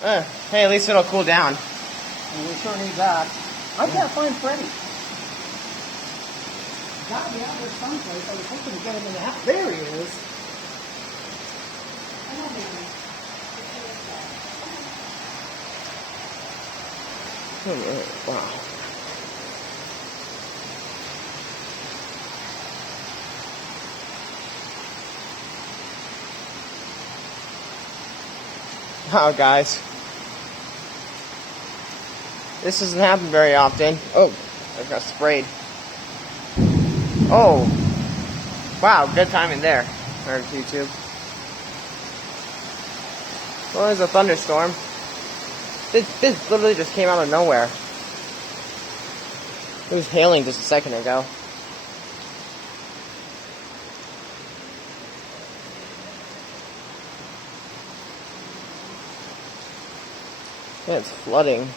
Hey, at least it'll cool down. And we sure need that. I can't find Freddy. Gotta be out there someplace. I was hoping to get him in the house. There he is. Wow. Oh, guys. This doesn't happen very often. Oh, I got sprayed. Oh. Wow, good timing there. There's YouTube. Well, there's a thunderstorm. This literally just came out of nowhere. It was hailing just a second ago. Yeah, it's flooding.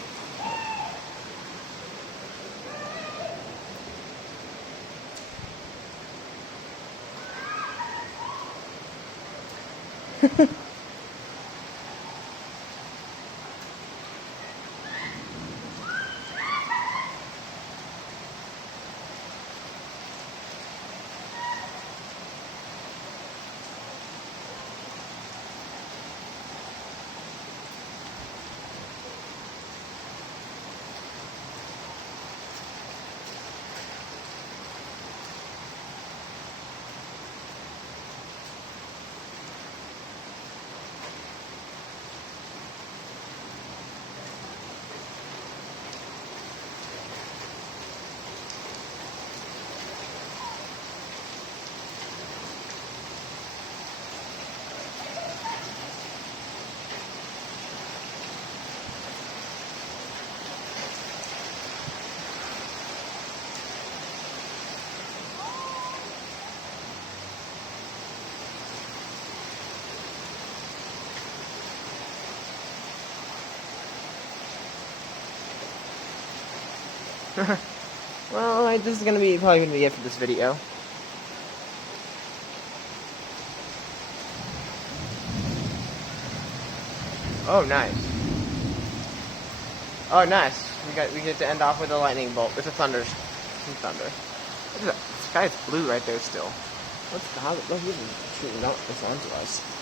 Well, this is probably gonna be it for this video. Oh, nice. Oh, nice. We get to end off with a lightning bolt. With a thunder. Some thunder. Look at that. The sky's blue right there still. What's even shooting out this onto us?